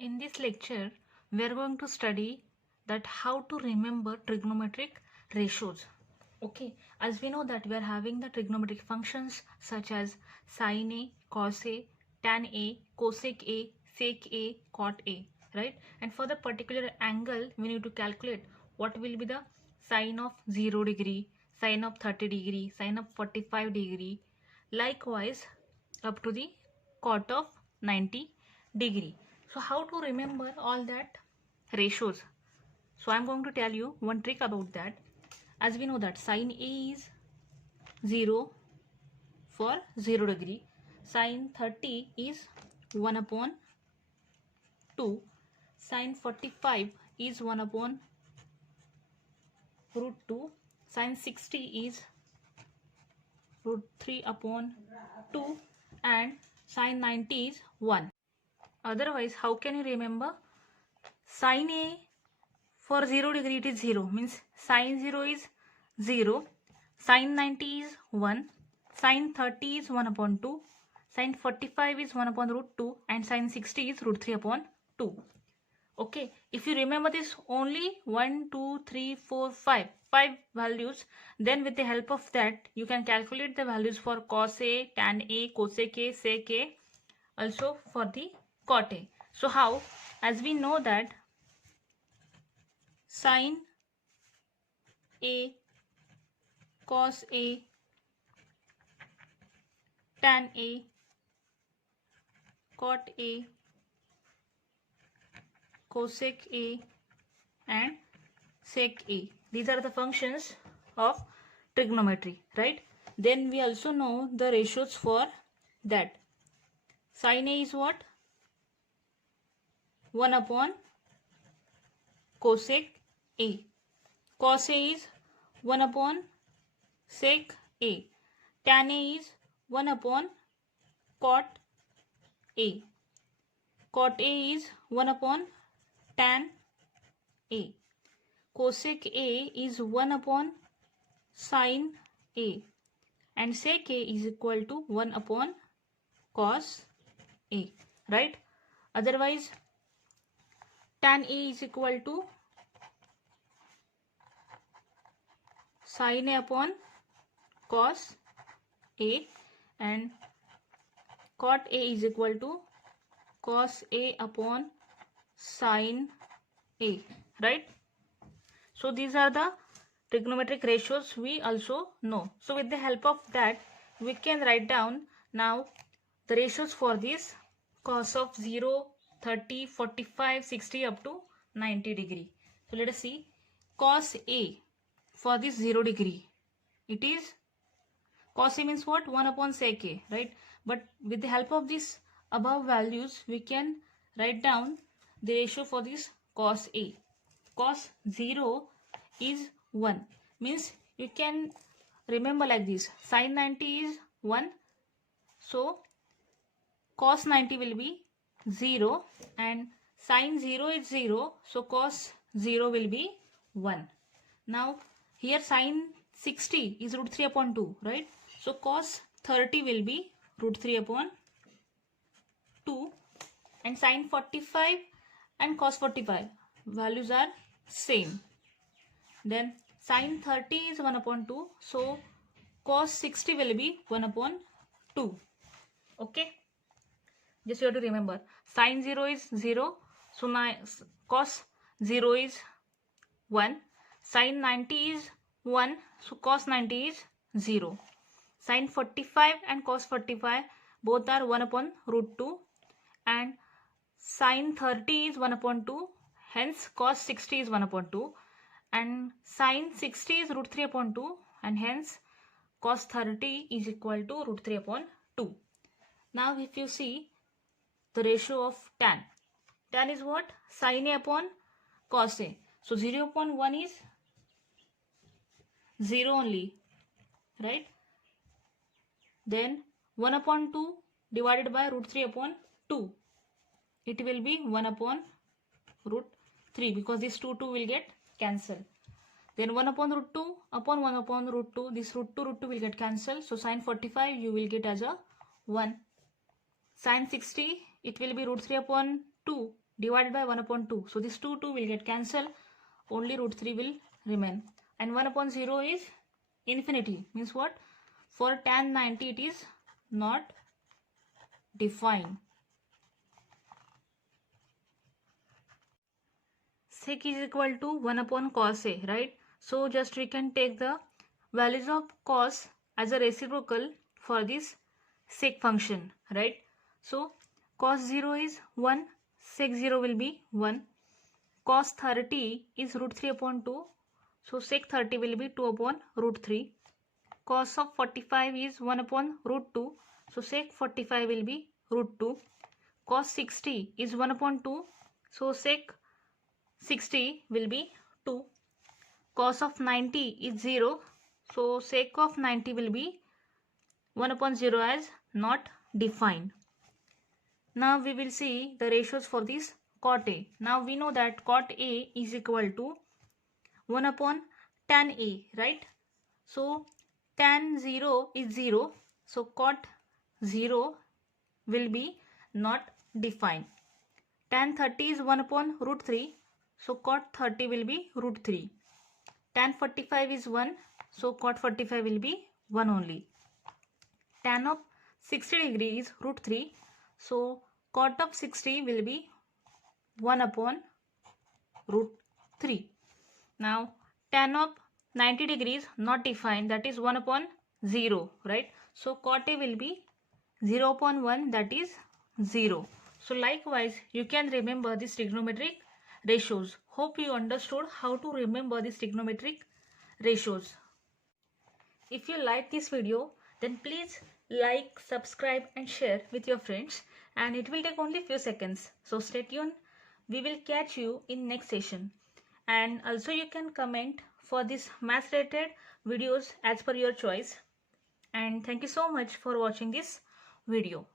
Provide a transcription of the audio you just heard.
In this lecture, we are going to study that how to remember trigonometric ratios. Okay, as we know that we are having the trigonometric functions such as sine A, cos A, tan A, cosec A, sec A, cot A, right? And for the particular angle, we need to calculate what will be the sine of 0 degree, sine of 30 degree, sine of 45 degree, likewise up to the cot of 90 degree. So how to remember all that ratios? So I'm going to tell you one trick about that. As we know that sine A is 0 for 0 degree, sine 30 is 1 upon 2, sine 45 is 1 upon root 2, sine 60 is root 3 upon 2, and sine 90 is 1. Otherwise, how can you remember? Sine A for 0 degree it is 0, means sine 0 is 0, sine 90 is 1, sine 30 is 1 upon 2, sine 45 is 1 upon root 2, and sine 60 is root 3 upon 2. Okay, if you remember this only 1, 2, 3, 4, 5 values, then with the help of that you can calculate the values for cos A, tan A, cosec A, sec A, also for the cot A. So how? As we know that sine A, cos A, tan A, cot A, cosec A, and sec A. These are the functions of trigonometry, right? Then we also know the ratios for that. Sine A is what? 1 upon cosec A. Cos A is 1 upon sec A. Tan A is 1 upon cot A. Cot A is 1 upon tan A. Cosec A is 1 upon sin A, and sec A is equal to 1 upon cos A, right? Otherwise, tan A is equal to sin A upon cos A, and cot A is equal to cos A upon sin A, right? So these are the trigonometric ratios we also know. So with the help of that, we can write down now the ratios for this cos of 0, 30, 45, 60 up to 90 degree. So let us see. Cos A for this 0 degree, it is cos A means what? 1 upon sec A, right? But with the help of these above values, we can write down the ratio for this cos A. Cos 0 is 1, means you can remember like this. Sin 90 is 1, so cos 90 will be 0, and sin 0 is 0, so cos 0 will be 1. Now here sin 60 is root 3 upon 2, right? So cos 30 will be root 3 upon 2, and sin 45 and cos 45 values are same. Then sin 30 is 1 upon 2, so cos 60 will be 1 upon 2. Okay, just you have to remember sin 0 is 0, so cos 0 is 1, sin 90 is 1, so cos 90 is 0. Sin 45 and cos 45 both are 1 upon root 2, and sin 30 is 1 upon 2, hence cos 60 is 1 upon 2, and sin 60 is root 3 upon 2, and hence cos 30 is equal to root 3 upon 2. Now if you see the ratio of tan is what? Sin A upon cos A. So 0 upon 1 is 0 only, right? Then 1 upon 2 divided by root 3 upon 2. It will be 1 upon root 3, because this 2 will get cancelled. Then 1 upon root 2 upon 1 upon root 2. This root 2 will get cancelled. So sin 45 you will get as a 1. Sin 60 it will be root 3 upon 2. divided by 1 upon 2. So this 2 will get cancelled. Only root 3 will remain. And 1 upon 0 is infinity. Means what? For tan 90 it is not defined. Sec is equal to 1 upon cos A, right? So just we can take the values of cos as a reciprocal for this sec function, right? So cos 0 is 1, sec 0 will be 1. Cos 30 is root 3 upon 2. So sec 30 will be 2 upon root 3. Cos of 45 is 1 upon root 2. So sec 45 will be root 2. Cos 60 is 1 upon 2. So sec 60 will be 2. Cos of 90 is 0. So sec of 90 will be 1 upon 0 as not defined. Now we will see the ratios for this cot A. Now we know that cot A is equal to 1 upon tan A, right? So tan 0 is 0. So cot 0 will be not defined. Tan 30 is 1 upon root 3. So cot 30 will be root 3. Tan 45 is 1. So cot 45 will be 1 only. Tan of 60 degree is root 3. So cot of 60 will be 1 upon root 3. Now tan of 90 degrees not defined, that is 1 upon 0, right? So cot A will be 0 upon 1, that is 0. So likewise you can remember these trigonometric ratios. Hope you understood how to remember these trigonometric ratios. If you like this video, then please like, subscribe and share with your friends, and it will take only few seconds. So stay tuned. We will catch you in next session. And also you can comment for this math related videos as per your choice. And thank you so much for watching this video.